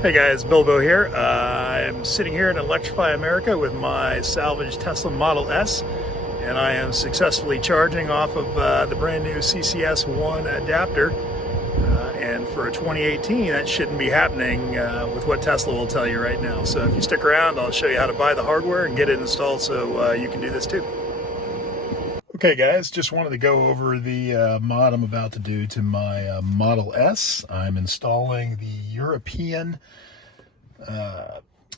Hey guys, Bilbo here. I'm sitting here in Electrify America with my Salvage Tesla Model S, and I am successfully charging off of the brand new CCS1 adapter. And for a 2018, that shouldn't be happening with what Tesla will tell you right now. So if you stick around, I'll show you how to buy the hardware and get it installed so you can do this too. Okay guys, just wanted to go over the mod I'm about to do to my Model S. I'm installing the European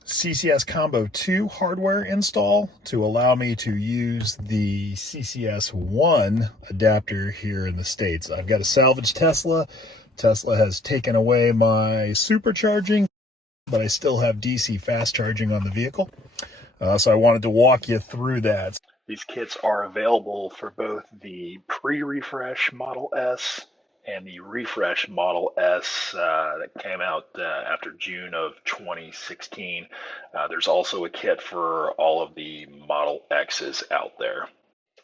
CCS Combo 2 hardware install to allow me to use the CCS1 adapter here in the States. I've got a Salvage Tesla. Tesla has taken away my supercharging, but I still have DC fast charging on the vehicle. So I wanted to walk you through that. These kits are available for both the pre-refresh Model S and the refresh Model S that came out after June of 2016. There's also a kit for all of the Model X's out there.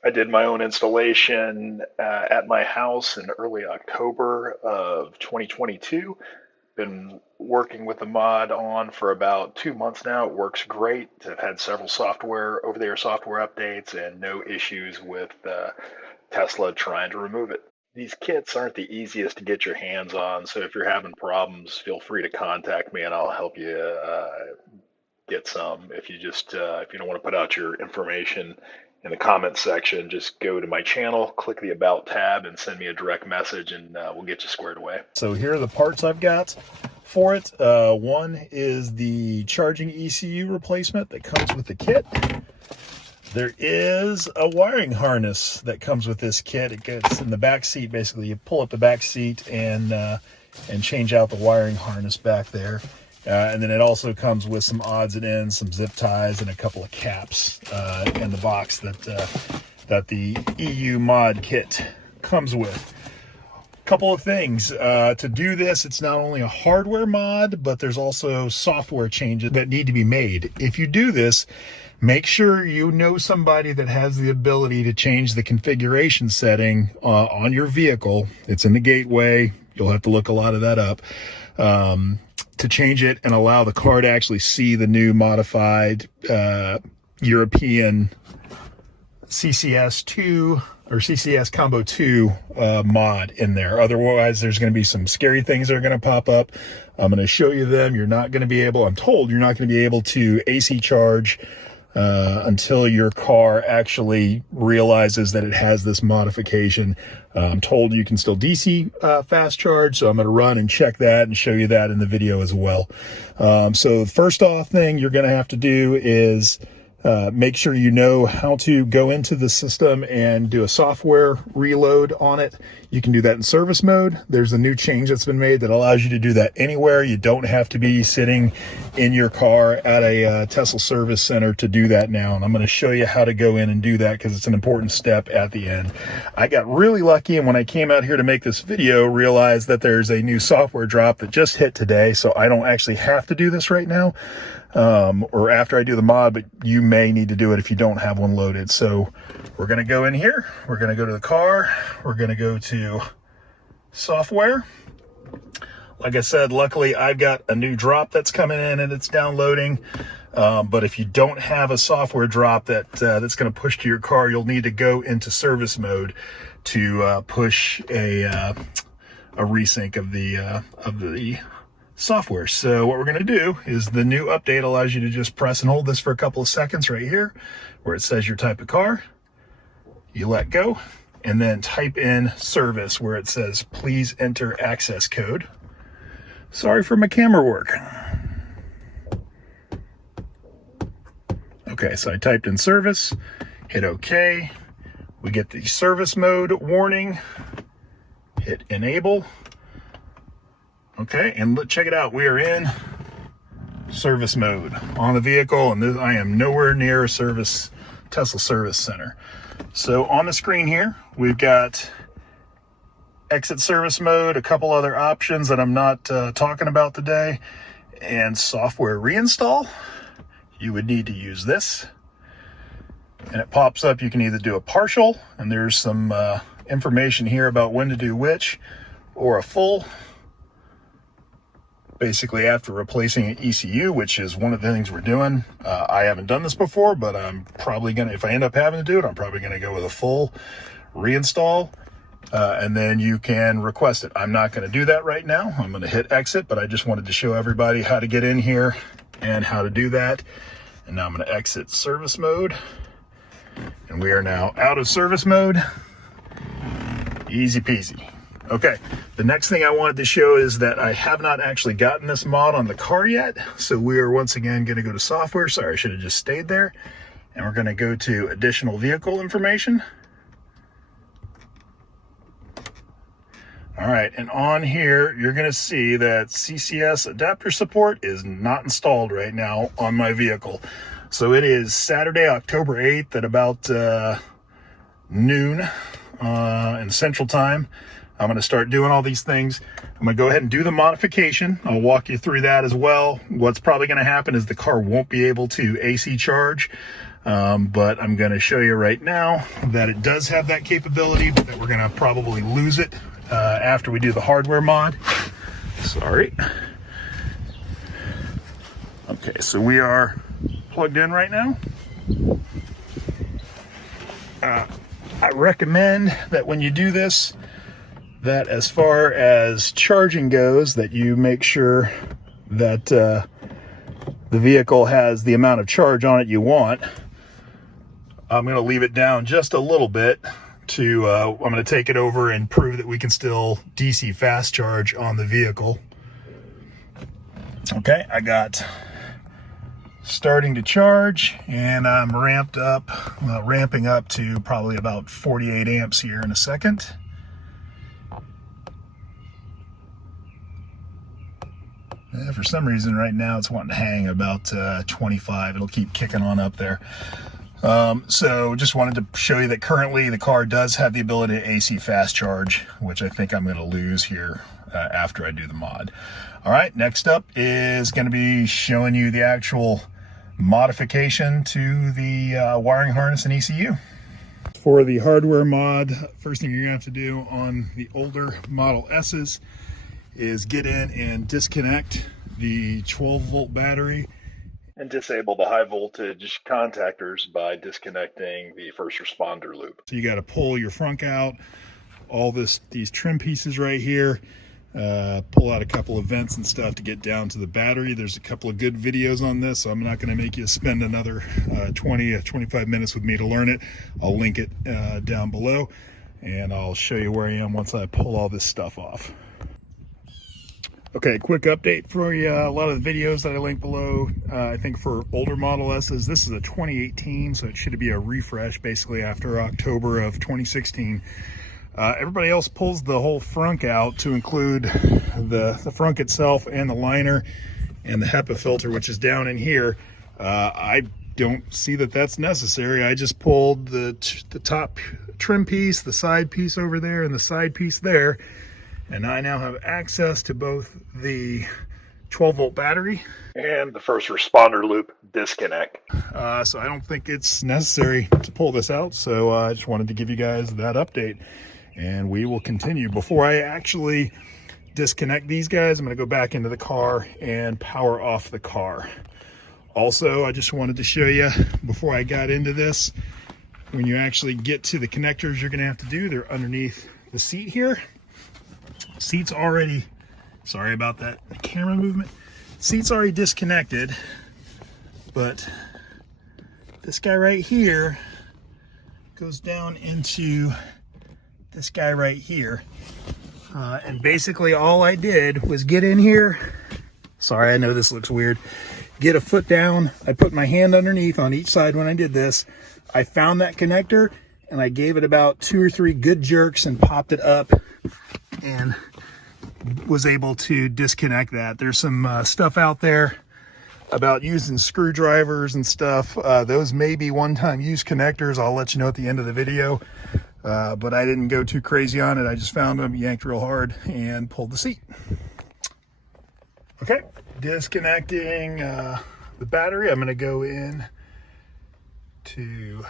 I did my own installation at my house in early October of 2022. Been working with the mod on for about 2 months now. It works great. I've had several over-the-air software updates and no issues with Tesla trying to remove it. These kits aren't the easiest to get your hands on, so if you're having problems, feel free to contact me and I'll help you get some. If you don't want to put out your information in the comments section, just go to my channel, click the About tab, and send me a direct message, and we'll get you squared away. So here are the parts I've got for it. One is the charging ECU replacement that comes with the kit. There is a wiring harness that comes with this kit. It gets in the back seat. Basically, you pull up the back seat and change out the wiring harness back there. And then it also comes with some odds and ends, some zip ties, and a couple of caps in the box that the EU mod kit comes with. Couple of things to do this. It's not only a hardware mod, but there's also software changes that need to be made. If you do this, make sure you know somebody that has the ability to change the configuration setting on your vehicle. It's in the gateway. You'll have to look a lot of that up. To change it and allow the car to actually see the new modified European CCS2 or CCS Combo 2 mod in there. Otherwise, there's going to be some scary things that are going to pop up. I'm going to show you them. You're not going to be able, I'm told you're not going to be able to AC charge until your car actually realizes that it has this modification. I'm told you can still DC fast charge, so I'm going to run and check that and show you that in the video as well. So the first off thing you're going to have to do is make sure you know how to go into the system and do a software reload on it. You can do that in service mode. There's a new change that's been made that allows you to do that anywhere. You don't have to be sitting in your car at a Tesla service center to do that now. And I'm going to show you how to go in and do that because it's an important step at the end. I got really lucky, and when I came out here to make this video, realized that there's a new software drop that just hit today. So I don't actually have to do this right now. Or after I do the mod, but you may need to do it if you don't have one loaded. So we're going to go in here. We're going to go to the car. We're going to go to software. Like I said, luckily I've got a new drop that's coming in and it's downloading. But if you don't have a software drop that's going to push to your car, you'll need to go into service mode to push a resync of the software. So what we're going to do is the new update allows you to just press and hold this for a couple of seconds right here where it says your type of car. You let go and then type in service where it says please enter access code. Sorry for my camera work. Okay, so I typed in service, hit OK. We get the service mode warning, hit enable. Okay, and check it out. We are in service mode on the vehicle, and I am nowhere near a Tesla service center. So on the screen here, we've got exit service mode, a couple other options that I'm not talking about today, and software reinstall. You would need to use this, and it pops up. You can either do a partial, and there's some information here about when to do which, or a full. basically after replacing an ECU, which is one of the things we're doing. I haven't done this before, but I'm probably gonna, if I end up having to do it, I'm probably gonna go with a full reinstall, and then you can request it. I'm not gonna do that right now. I'm gonna hit exit, but I just wanted to show everybody how to get in here and how to do that. And now I'm gonna exit service mode, and we are now out of service mode. Easy peasy. Okay, the next thing I wanted to show is that I have not actually gotten this mod on the car yet. So we are once again going to go to software. Sorry, I should have just stayed there. And we're going to go to additional vehicle information. All right, and on here, you're going to see that CCS adapter support is not installed right now on my vehicle. So it is Saturday, October 8th at about noon in Central Time. I'm going to start doing all these things. I'm going to go ahead and do the modification. I'll walk you through that as well. What's probably going to happen is the car won't be able to AC charge, but I'm going to show you right now that it does have that capability, but that we're going to probably lose it after we do the hardware mod. Sorry. Okay, so we are plugged in right now. I recommend that when you do this, that as far as charging goes, that you make sure that the vehicle has the amount of charge on it you want. I'm going to leave it down just a little bit to, I'm going to take it over and prove that we can still DC fast charge on the vehicle. Okay, I got starting to charge, and I'm ramping up to probably about 48 amps here in a second. For some reason right now it's wanting to hang about 25. It'll keep kicking on up there. So just wanted to show you that currently the car does have the ability to AC fast charge, which I think I'm going to lose here after I do the mod. All right, next up is going to be showing you the actual modification to the wiring harness and ECU. For the hardware mod, first thing you're going to have to do on the older Model S's is get in and disconnect the 12-volt battery and disable the high voltage contactors by disconnecting the first responder loop. So you got to pull your frunk out, all these trim pieces right here, pull out a couple of vents and stuff to get down to the battery. There's a couple of good videos on this, so I'm not going to make you spend another 25 minutes with me to learn it. I'll link it down below, and I'll show you where I am once I pull all this stuff off. Okay, quick update for you. A lot of the videos that I link below, I think for older Model S's, this is a 2018, so it should be a refresh basically after October of 2016. Everybody else pulls the whole frunk out to include the frunk itself and the liner and the HEPA filter, which is down in here. I don't see that that's necessary. I just pulled the top trim piece, the side piece over there, and the side piece there. And I now have access to both the 12-volt battery and the first responder loop disconnect. So I don't think it's necessary to pull this out. So I just wanted to give you guys that update. And we will continue. Before I actually disconnect these guys, I'm going to go back into the car and power off the car. Also, I just wanted to show you, before I got into this, when you actually get to the connectors you're going to have to do, they're underneath the seat here. Seat's already, sorry about that camera movement, seat's already disconnected, but this guy right here goes down into this guy right here, and basically all I did was get in here. Sorry, I know this looks weird. Get a foot down. I put my hand underneath on each side when I did this. I found that connector and I gave it about 2 or 3 good jerks and popped it up and was able to disconnect that. There's some stuff out there about using screwdrivers and stuff. Those may be one-time use connectors. I'll let you know at the end of the video. But I didn't go too crazy on it. I just found them, yanked real hard, and pulled the seat. Okay, disconnecting the battery. I'm going to go in to,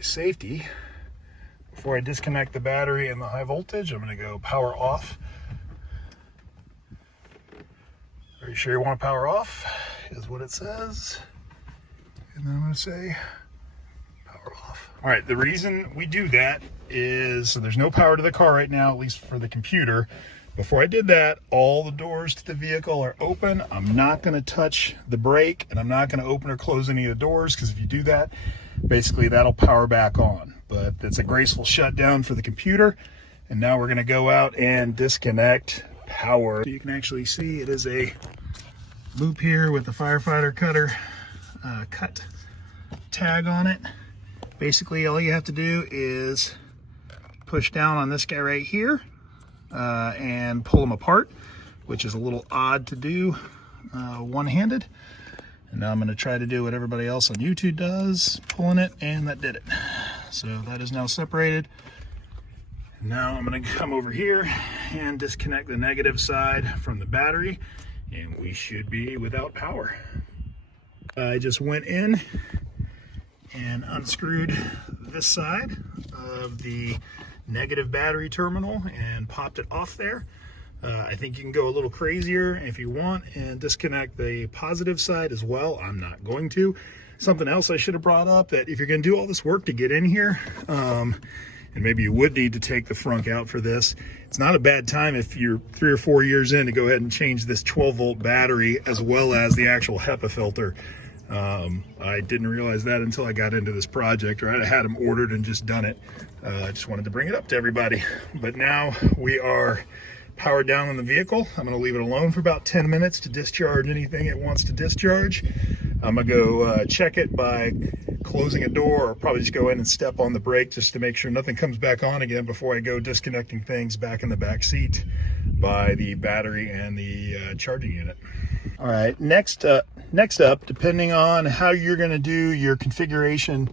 safety. Before I disconnect the battery and the high voltage, I'm going to go power off. Pretty sure you want to power off is what it says. And then I'm going to say power off. All right, the reason we do that is so there's no power to the car right now, at least for the computer. Before I did that, all the doors to the vehicle are open. I'm not going to touch the brake, and I'm not going to open or close any of the doors, because if you do that, basically that'll power back on. But it's a graceful shutdown for the computer. And now we're going to go out and disconnect power. So you can actually see it is a loop here with the firefighter cutter cut tag on it. Basically, all you have to do is push down on this guy right here and pull them apart, which is a little odd to do one-handed. And now I'm going to try to do what everybody else on YouTube does, pulling it, and that did it. So that is now separated. Now I'm going to come over here and disconnect the negative side from the battery, and we should be without power. I just went in and unscrewed this side of the negative battery terminal and popped it off there. I think you can go a little crazier if you want and disconnect the positive side as well. I'm not going to. Something else I should have brought up, that if you're going to do all this work to get in here, and maybe you would need to take the frunk out for this, it's not a bad time if you're 3 or 4 years in to go ahead and change this 12-volt battery as well as the actual HEPA filter. I didn't realize that until I got into this project, right? I had them ordered and just done it. I just wanted to bring it up to everybody. But now we are powered down on the vehicle. I'm going to leave it alone for about 10 minutes to discharge anything it wants to discharge. I'm going to go check it by closing a door, or probably just go in and step on the brake just to make sure nothing comes back on again before I go disconnecting things back in the back seat by the battery and the charging unit. All right, next up, depending on how you're going to do your configuration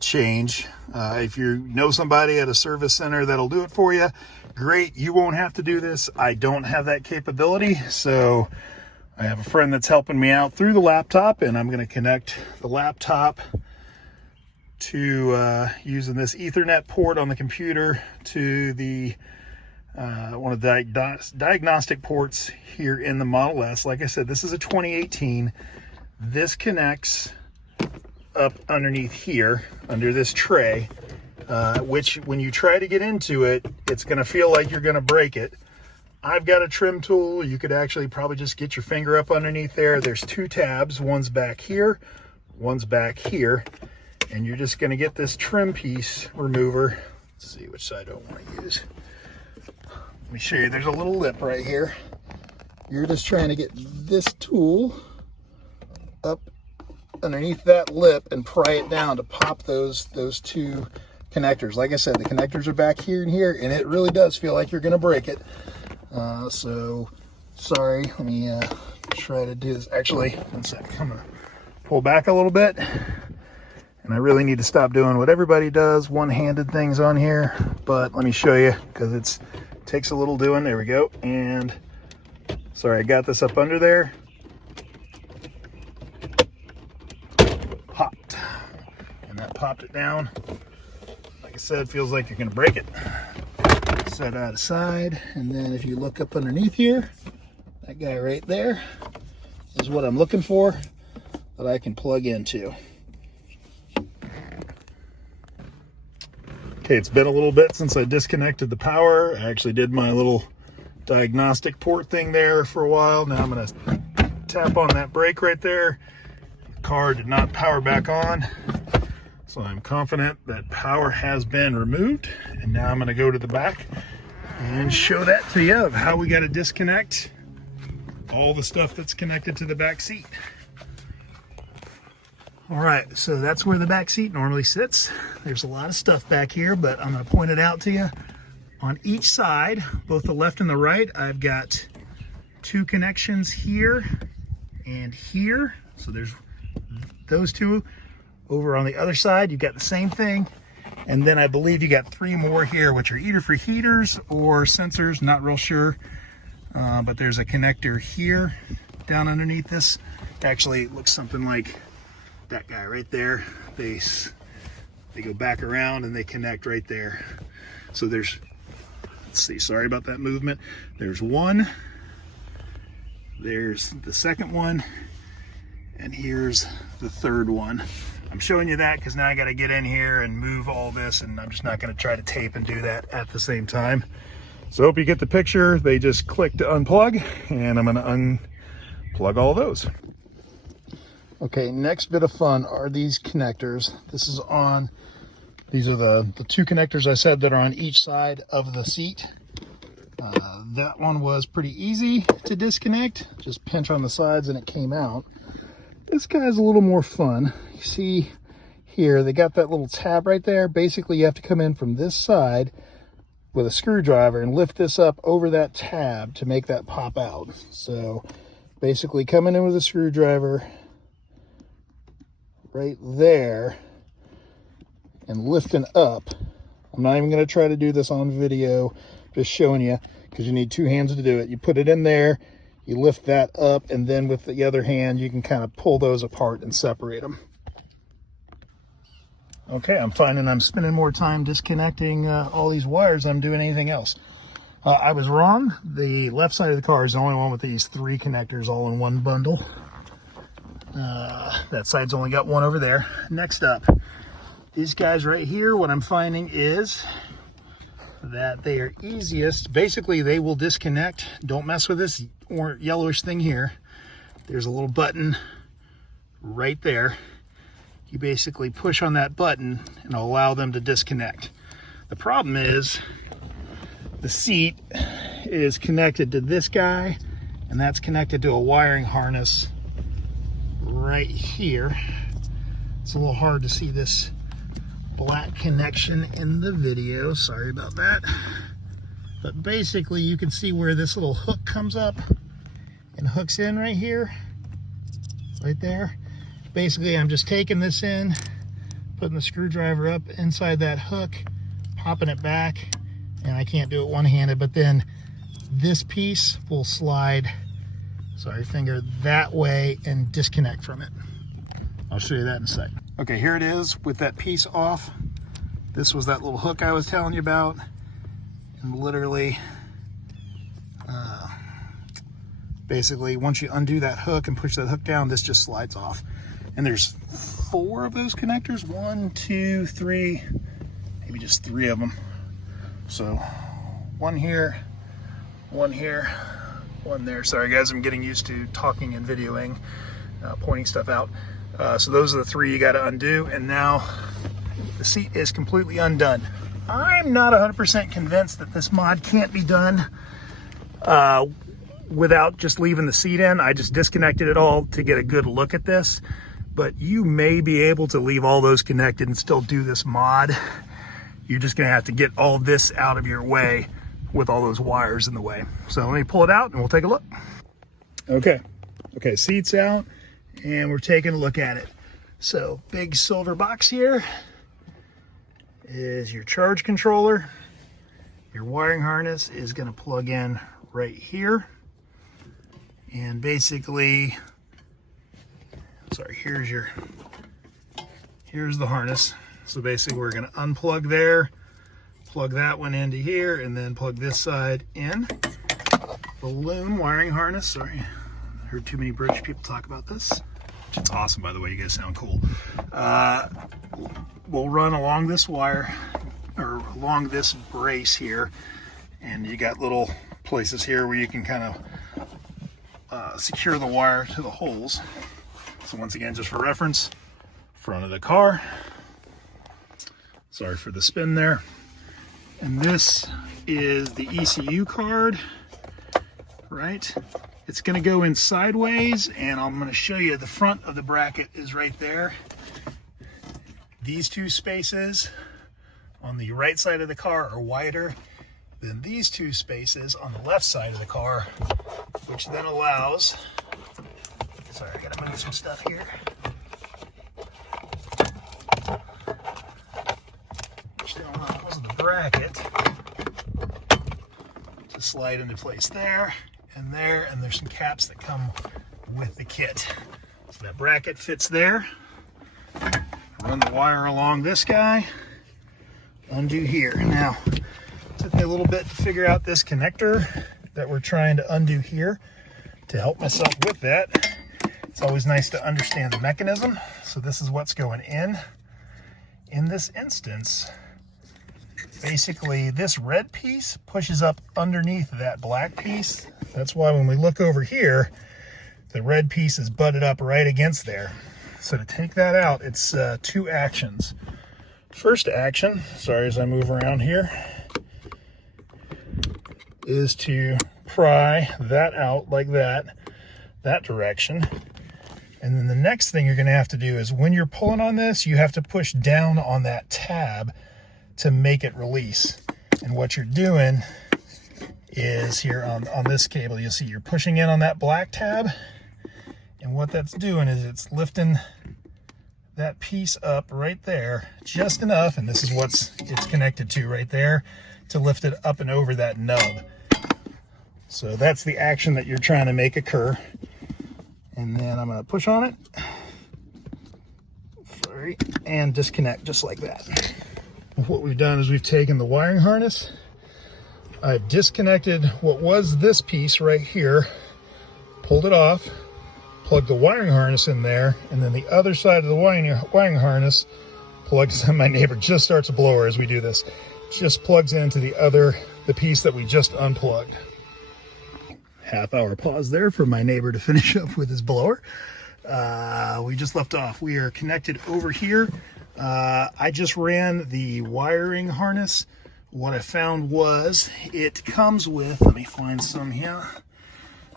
change, if you know somebody at a service center that'll do it for you, great. You won't have to do this. I don't have that capability, so I have a friend that's helping me out through the laptop, and I'm going to connect the laptop to using this Ethernet port on the computer to the one of the diagnostic ports here in the Model S. Like I said, this is a 2018. This connects up underneath here, under this tray, which when you try to get into it, it's going to feel like you're going to break it. I've got a trim tool. You could actually probably just get your finger up underneath there. There's 2 tabs. One's back here, one's back here. And you're just going to get this trim piece remover. Let's see which side I want to use. Let me show you. There's a little lip right here. You're just trying to get this tool up underneath that lip and pry it down to pop those 2 connectors. Like I said, the connectors are back here and here, and it really does feel like you're going to break it. So sorry. Let me try to do this. Actually, one sec. I'm going to pull back a little bit. And I really need to stop doing what everybody does, one-handed things on here. But let me show you, because it takes a little doing. There we go. And sorry, I got this up under there. Popped. And that popped it down. Like I said, feels like you're going to break it. Set that aside. And then if you look up underneath here, that guy right there is what I'm looking for that I can plug into. Okay, it's been a little bit since I disconnected the power. I actually did my little diagnostic port thing there for a while. Now I'm going to tap on that brake right there. The car did not power back on, so I'm confident that power has been removed. And now I'm going to go to the back and show that to you of how we got to disconnect all the stuff that's connected to the back seat. All right, so that's where the back seat normally sits. There's a lot of stuff back here, but I'm going to point it out to you. On each side, both the left and the right, I've got 2 connections here and here. So there's those 2. Over on the other side, you've got the same thing. And then I believe you got 3 more here, which are either for heaters or sensors, not real sure. But there's a connector here down underneath this. Actually, it looks something like that guy right there. They go back around and they connect right there. So there's, let's see, sorry about that movement. There's 1, There's the second one, and here's the third one. I'm showing you that because now I got to get in here and move all this, and I'm just not going to try to tape and do that at the same time. So hope you get the picture. They just click to unplug, and I'm going to unplug all those. Okay, next bit of fun are these connectors. These are the two connectors I said that are on each side of the seat. That one was pretty easy to disconnect. Just pinch on the sides and it came out. This guy's a little more fun. You see here, they got that little tab right there. Basically, you have to come in from this side with a screwdriver and lift this up over that tab to make that pop out. So basically coming in with a screwdriver right there and lifting up. I'm not even going to try to do this on video, just showing you, because you need two hands to do it. You put it in there, you lift that up, and then with the other hand you can kind of pull those apart and separate them. Okay, I'm finding I'm spending more time disconnecting all these wires than I'm doing anything else. I was wrong. The left side of the car is the only one with these three connectors all in one bundle. That side's only got one over there. Next up, these guys right here, what I'm finding is that they are easiest. Basically, they will disconnect. Don't mess with this yellowish thing here. There's a little button right there. You basically push on that button and it'll allow them to disconnect. The problem is the seat is connected to this guy, and that's connected to a wiring harness right here. It's a little hard to see this black connection in the video, sorry about that, but basically you can see where this little hook comes up and hooks in right here, right there. Basically I'm just taking this in, putting the screwdriver up inside that hook, popping it back, and I can't do it one-handed, but then this piece will slide, sorry, finger, that way and disconnect from it. I'll show you that in a second. Okay, here it is with that piece off. This was that little hook I was telling you about. And literally, basically, once you undo that hook and push that hook down, this just slides off. And there's 4 of those connectors. 1, 2, 3, maybe just 3 of them. So one here, one here, one there. Sorry guys, I'm getting used to talking and videoing, pointing stuff out. So those are the 3 you got to undo, and now the seat is completely undone. I'm not 100% convinced that this mod can't be done without just leaving the seat in. I just disconnected it all to get a good look at this, but you may be able to leave all those connected and still do this mod. You're just gonna have to get all this out of your way with all those wires in the way. So let me pull it out and we'll take a look. Okay, seat's out. And we're taking a look at it. So big silver box here is your charge controller. Your wiring harness is going to plug in right here. And basically, sorry, here's the harness. So basically we're going to unplug there, plug that one into here, and then plug this side in. Balloon wiring harness, sorry. I heard too many British people talk about this. It's awesome, by the way. You guys sound cool. We'll run along this wire, or along this brace here, and you got little places here where you can kind of secure the wire to the holes. So once again, just for reference, front of the car. Sorry for the spin there. And this is the ECU card, right? It's going to go in sideways, and I'm going to show you the front of the bracket is right there. These 2 spaces on the right side of the car are wider than these 2 spaces on the left side of the car, which then allows, sorry, I got to move some stuff here. Which then allows the bracket to slide into place there. And there's some caps that come with the kit. So that bracket fits there. Run the wire along this guy, undo here. Now, it took me a little bit to figure out this connector that we're trying to undo here. to help myself with that, it's always nice to understand the mechanism. So this is what's going in. In this instance, basically this red piece pushes up underneath that black piece. That's why when we look over here, the red piece is butted up right against there. So to take that out, it's 2 actions. First action, sorry as I move around here, is to pry that out like that direction. And then the next thing you're going to have to do is when you're pulling on this, you have to push down on that tab to make it release. And what you're doing is here on this cable, you'll see you're pushing in on that black tab. And what that's doing is it's lifting that piece up right there just enough, and this is what it's connected to right there, to lift it up and over that nub. So that's the action that you're trying to make occur. And then I'm going to push on it, sorry, and disconnect just like that. What we've done is we've taken the wiring harness, I've disconnected what was this piece right here, pulled it off, plugged the wiring harness in there, and then the other side of the wiring harness plugs in. My neighbor just starts a blower as we do this. Just plugs into the piece that we just unplugged. Half-hour pause there for my neighbor to finish up with his blower. We just left off. We are connected over here. I just ran the wiring harness. What I found was it comes with, let me find some here.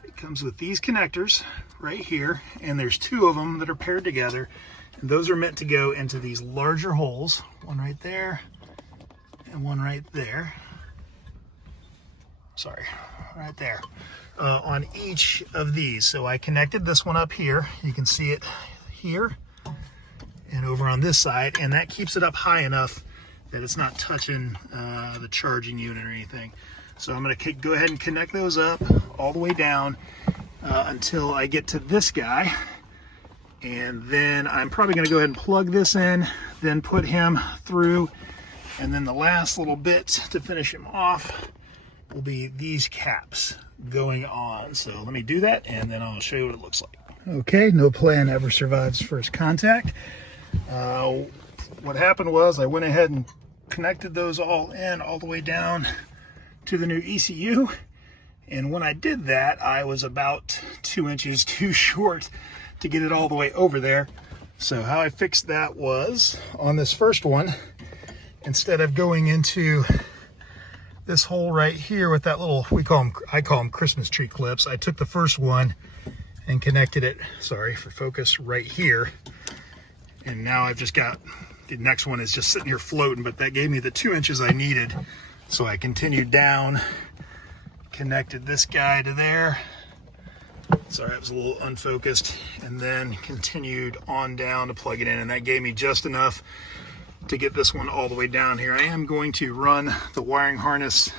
It comes with these connectors right here, and there's 2 of them that are paired together. And those are meant to go into these larger holes, one right there and one right there. Sorry, right there. On each of these. So I connected this one up here. You can see it here and over on this side, and that keeps it up high enough that it's not touching the charging unit or anything. So I'm going to go ahead and connect those up all the way down until I get to this guy, and then I'm probably going to go ahead and plug this in, then put him through, and then the last little bit to finish him off will be these caps going on. So let me do that, and then I'll show you what it looks like. Okay, no plan ever survives first contact. What happened was I went ahead and connected those all in all the way down to the new ECU, and when I did that, I was about 2 inches too short to get it all the way over there. So how I fixed that was, on this first one, instead of going into this hole right here with that little, I call them Christmas tree clips, I took the first one and connected it, sorry for focus, right here. And now I've just got, the next one is just sitting here floating, but that gave me the 2 inches I needed. So I continued down, connected this guy to there. Sorry, I was a little unfocused. And then continued on down to plug it in, and that gave me just enough to get this one all the way down here. I am going to run the wiring harness.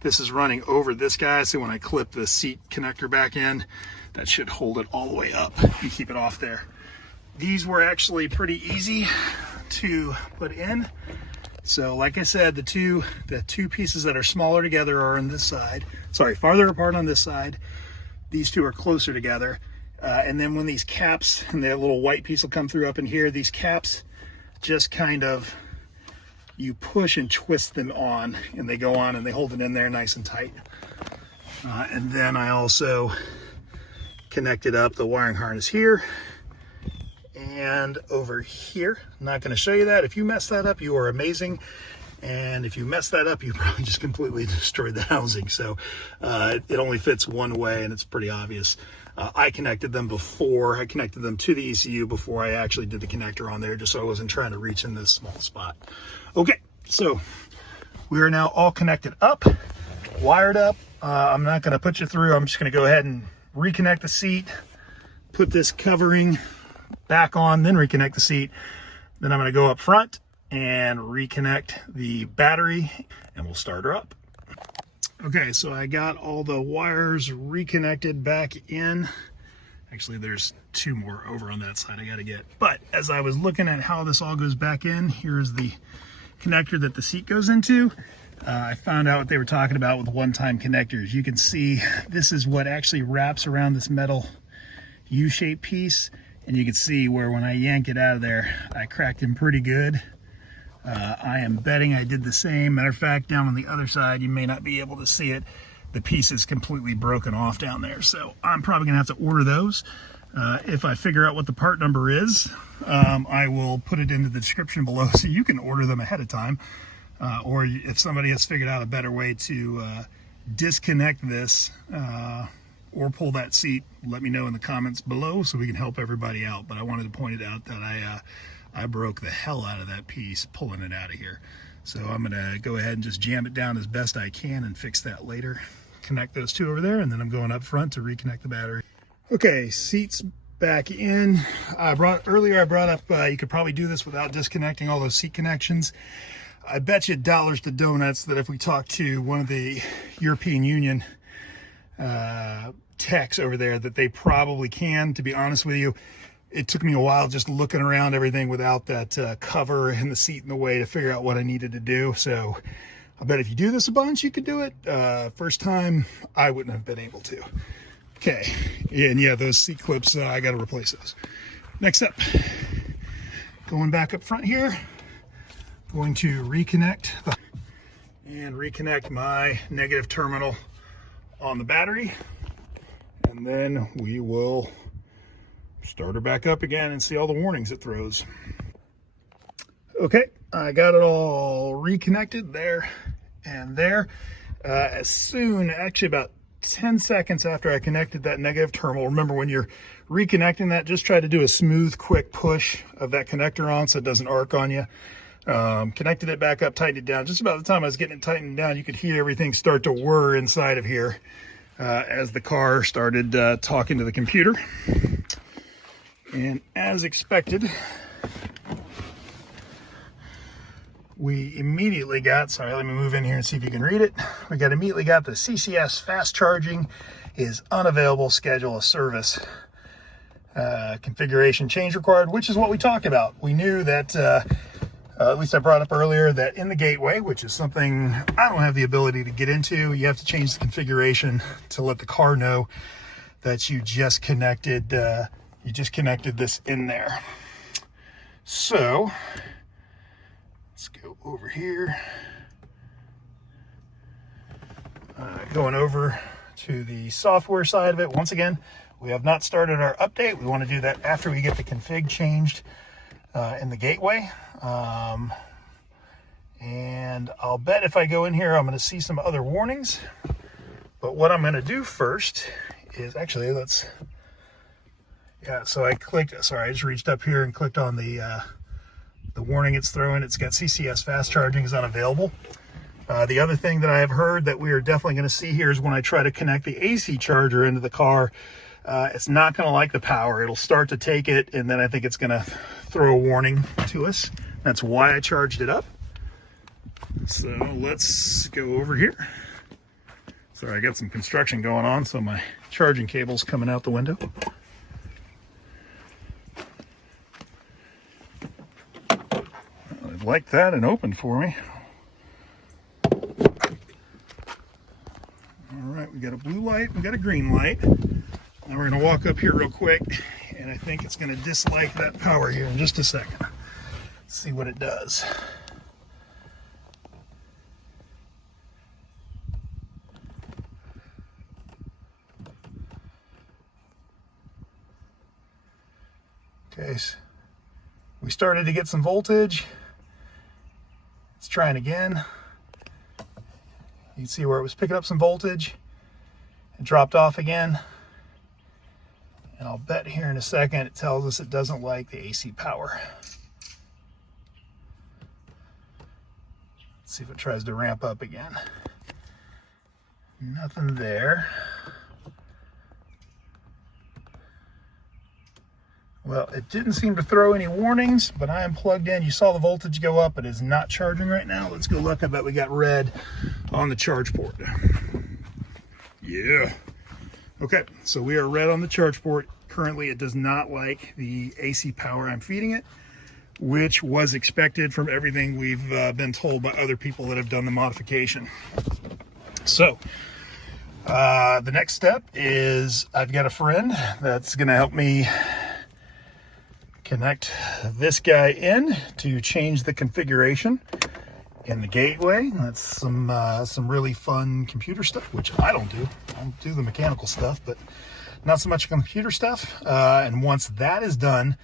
This is running over this guy, so when I clip the seat connector back in, that should hold it all the way up and keep it off there. These were actually pretty easy to put in. So like I said, the two pieces that are smaller together are on this side. Sorry, farther apart on this side. These 2 are closer together. And then when these caps, and that little white piece will come through up in here, these caps just kind of, you push and twist them on, and they go on and they hold it in there nice and tight. And then I also connected up the wiring harness here and over here. I'm not going to show you that. If you mess that up, you are amazing. And if you mess that up, you probably just completely destroyed the housing. So it only fits one way, and it's pretty obvious. I connected them before. I connected them to the ECU before I actually did the connector on there, just so I wasn't trying to reach in this small spot. Okay, so we are now all connected up, wired up. I'm not going to put you through. I'm just going to go ahead and reconnect the seat, put this covering back on, then reconnect the seat. Then I'm going to go up front and reconnect the battery, and we'll start her up. Okay, so I got all the wires reconnected back in. Actually, there's 2 more over on that side I got to get. But as I was looking at how this all goes back in, here's the connector that the seat goes into. I found out what they were talking about with one-time connectors. You can see this is what actually wraps around this metal U-shaped piece, and you can see where when I yank it out of there, I cracked him pretty good. I am betting I did the same. Matter of fact, down on the other side, you may not be able to see it. The piece is completely broken off down there, so I'm probably gonna have to order those. If I figure out what the part number is, I will put it into the description below so you can order them ahead of time. Or if somebody has figured out a better way to disconnect this or pull that seat, let me know in the comments below so we can help everybody out. But I wanted to point it out that I broke the hell out of that piece pulling it out of here. So I'm gonna go ahead and just jam it down as best I can and fix that later. Connect those two over there, and then I'm going up front to reconnect the battery. Okay, seats back in. Earlier I brought up you could probably do this without disconnecting all those seat connections. I bet you dollars to donuts that if we talk to one of the European Union techs over there, that they probably can. To be honest with you, it took me a while just looking around everything without that cover and the seat in the way to figure out what I needed to do. So I bet if you do this a bunch, you could do it. First time, I wouldn't have been able to. Okay, and yeah, those seat clips, I got to replace those. Next up, going back up front here, going to reconnect my negative terminal on the battery, and then we will start her back up again and see all the warnings it throws. Okay, I got it all reconnected there and there. Actually about 10 seconds after I connected that negative terminal, remember when you're reconnecting that, just try to do a smooth, quick push of that connector on so it doesn't arc on you. Connected it back up, tightened it down. Just about the time I was getting it tightened down, you could hear everything start to whir inside of here as the car started talking to the computer. And as expected, we immediately got, sorry, let me move in here and see if you can read it. We immediately got the CCS fast charging is unavailable, schedule a service. Configuration change required, which is what we talked about. We knew that, at least I brought up earlier, that in the gateway, which is something I don't have the ability to get into, you have to change the configuration to let the car know that you just connected this in there. So let's go over here. Going over to the software side of it. Once again, we have not started our update. We want to do that after we get the config changed in the gateway. And I'll bet if I go in here, I'm going to see some other warnings. But what I'm going to do first is actually, so I clicked, sorry, I just reached up here and clicked on the warning it's throwing. It's got CCS fast charging is unavailable. The other thing that I have heard that we are definitely going to see here is when I try to connect the AC charger into the car, it's not going to like the power. It'll start to take it, and then I think it's going to throw a warning to us. That's why I charged it up. So let's go over here. Sorry, I got some construction going on, so my charging cable's coming out the window. I'd like that and open for me. All right, we got a blue light, we got a green light. Now we're going to walk up here real quick, and I think it's going to dislike that power here in just a second. Let's see what it does. Okay, so we started to get some voltage. Let's try it again. You can see where it was picking up some voltage. It dropped off again. And I'll bet here in a second it tells us it doesn't like the AC power. Let's see if it tries to ramp up again. Nothing there. Well, it didn't seem to throw any warnings, but I am plugged in. You saw the voltage go up. It is not charging right now. Let's go look. I bet we got red on the charge port. Yeah. Okay, so we are red on the charge port. Currently, it does not like the AC power I'm feeding it. which was expected from everything we've been told by other people that have done the modification. So the next step is I've got a friend that's going to help me connect this guy in to change the configuration in the gateway. That's some really fun computer stuff, which I don't do. I do the mechanical stuff, but not so much computer stuff. And once that is done,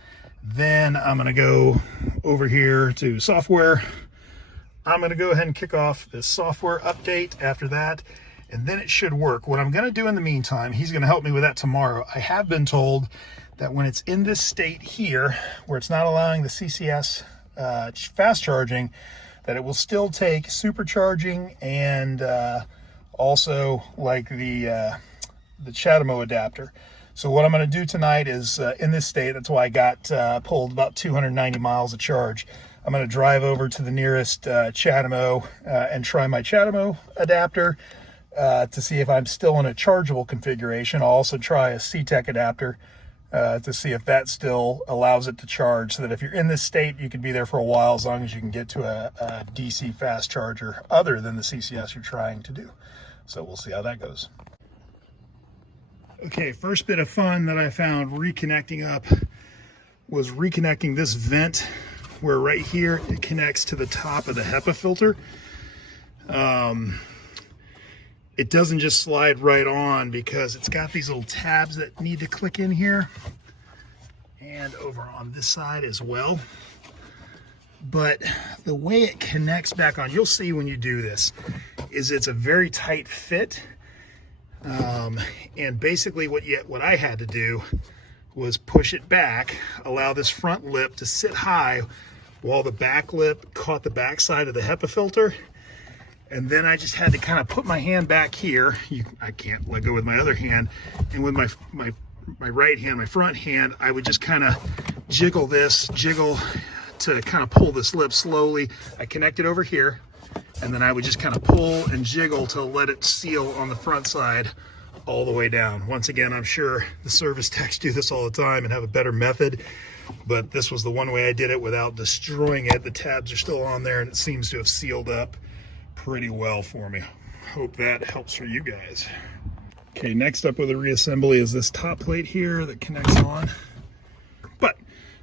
then I'm going to go over here to software. I'm going to go ahead and kick off this software update after that, and then it should work. What I'm going to do in the meantime, he's going to help me with that tomorrow. I have been told that when it's in this state here, where it's not allowing the CCS fast charging, that it will still take supercharging and also like the CHAdeMO adapter. So what I'm going to do tonight is in this state, that's why I got pulled about 290 miles of charge. I'm going to drive over to the nearest CHAdeMO and try my CHAdeMO adapter to see if I'm still in a chargeable configuration. I'll also try a CTEC adapter to see if that still allows it to charge, so that if you're in this state, you can be there for a while as long as you can get to a DC fast charger other than the CCS you're trying to do. So we'll see how that goes. Okay, first bit of fun that I found reconnecting up was reconnecting this vent, where right here it connects to the top of the HEPA filter. It doesn't just slide right on because it's got these little tabs that need to click in here and over on this side as well. But the way it connects back on, you'll see when you do this, is it's a very tight fit. And basically what I had to do was push it back, allow this front lip to sit high while the back lip caught the back side of the HEPA filter. And then I just had to kind of put my hand back here. I can't let go with my other hand. And with my right hand, my front hand, I would just kind of jiggle to kind of pull this lip slowly. I connect it over here, and then I would just kind of pull and jiggle to let it seal on the front side all the way down. Once again, I'm sure the service techs do this all the time and have a better method, but this was the one way I did it without destroying it. The tabs are still on there, and it seems to have sealed up pretty well for me. Hope that helps for you guys. Okay, next up with the reassembly is this top plate here that connects on. But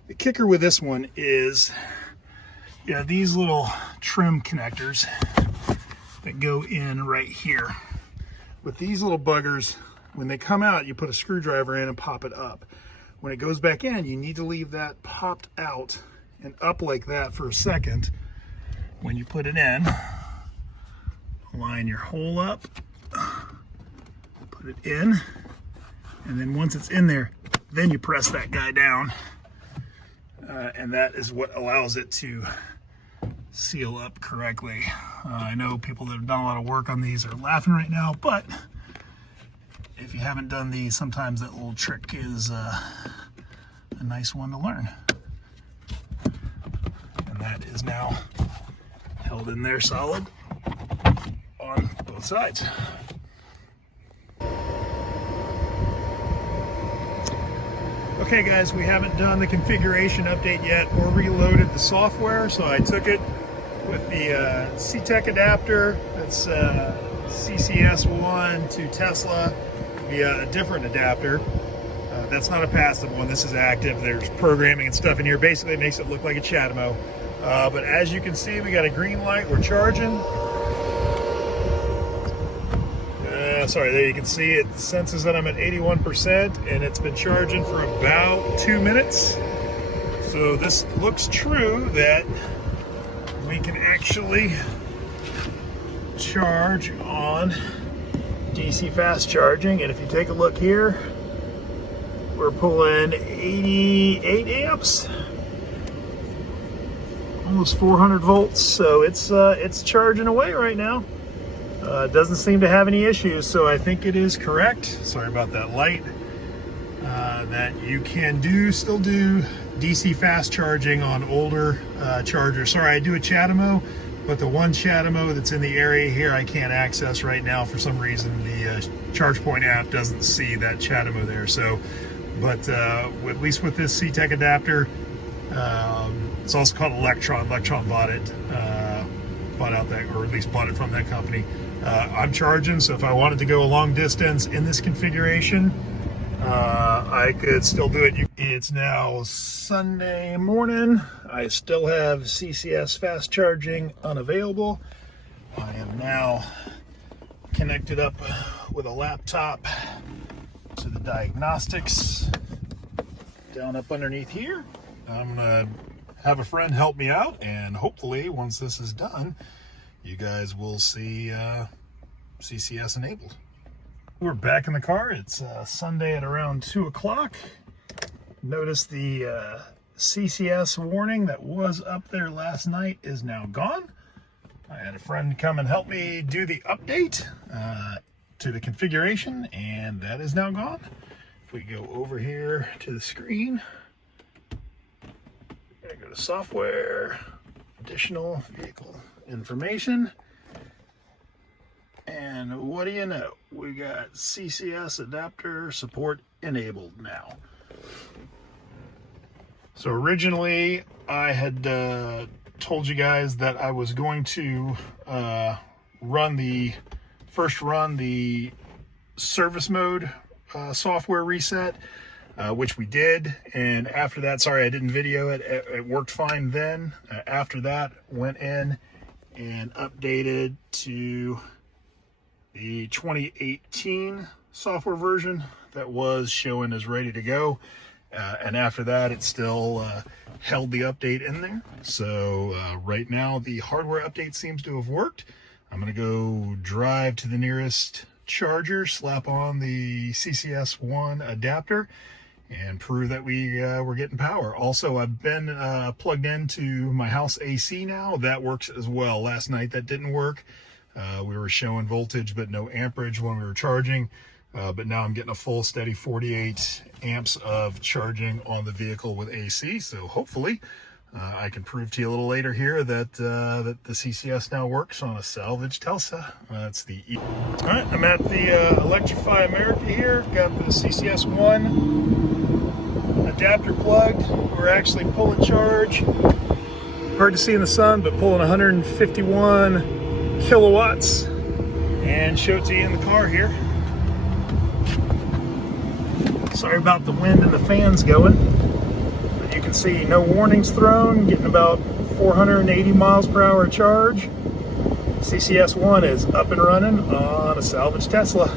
the kicker with this one is, these little trim connectors that go in right here. With these little buggers, when they come out, you put a screwdriver in and pop it up. When it goes back in, you need to leave that popped out and up like that for a second. When you put it in, line your hole up, put it in, and then once it's in there, then you press that guy down, and that is what allows it to seal up correctly. I know people that have done a lot of work on these are laughing right now, but if you haven't done these, sometimes that little trick is a nice one to learn. And that is now held in there solid on both sides. Okay guys, we haven't done the configuration update yet or reloaded the software, so I took it with the CTEC adapter, that's CCS1 to Tesla via a different adapter. That's not a passive one, this is active. There's programming and stuff in here. Basically it makes it look like a CHAdeMO. But as you can see, we got a green light, we're charging. Sorry, there you can see it senses that I'm at 81% and it's been charging for about 2 minutes. So this looks true that we can actually charge on DC fast charging. And if you take a look here, we're pulling 88 amps, almost 400 volts. So it's charging away right now. It doesn't seem to have any issues, so I think it is correct. Sorry about that light. That you can still do DC fast charging on older chargers. Sorry, I do a CHAdeMO, but the one CHAdeMO that's in the area here I can't access right now for some reason. The ChargePoint app doesn't see that CHAdeMO there. So, but at least with this CTEC adapter, It's also called Electron. Electron bought it, bought out that, or at least bought it from that company. I'm charging, so if I wanted to go a long distance in this configuration, I could still do it. It's now Sunday morning. I still have CCS fast charging unavailable. I am now connected up with a laptop to the diagnostics down up underneath here. I'm gonna have a friend help me out, and hopefully once this is done, you guys will see CCS enabled. We're back in the car. It's Sunday at around 2 o'clock. Notice the CCS warning that was up there last night is now gone. I had a friend come and help me do the update to the configuration, and that is now gone. If we go over here to the screen, we're gonna go to software, additional vehicle information, and what do you know? We got CCS adapter support enabled now. So originally I had told you guys that I was going to run the service mode software reset, which we did, and after that, sorry I didn't video it, it worked fine then. After that, went in and updated to the 2018 software version that was showing as ready to go. And after that, it still held the update in there. So right now, the hardware update seems to have worked. I'm going to go drive to the nearest charger, slap on the CCS1 adapter, and prove that we're getting power. Also, I've been plugged into my house AC now. That works as well. Last night, that didn't work. We were showing voltage, but no amperage when we were charging. But now I'm getting a full steady 48 amps of charging on the vehicle with AC. So hopefully I can prove to you a little later here that that the CCS now works on a Salvage Tesla. That's the All right, I'm at the Electrify America here. Got the CCS1 adapter plugged. We're actually pulling charge. Hard to see in the sun, but pulling 151 kilowatts, and show it to you in the car here. Sorry about the wind and the fans going, but you can see no warnings thrown, getting about 480 miles per hour charge. CCS1 is up and running on a Salvage Tesla.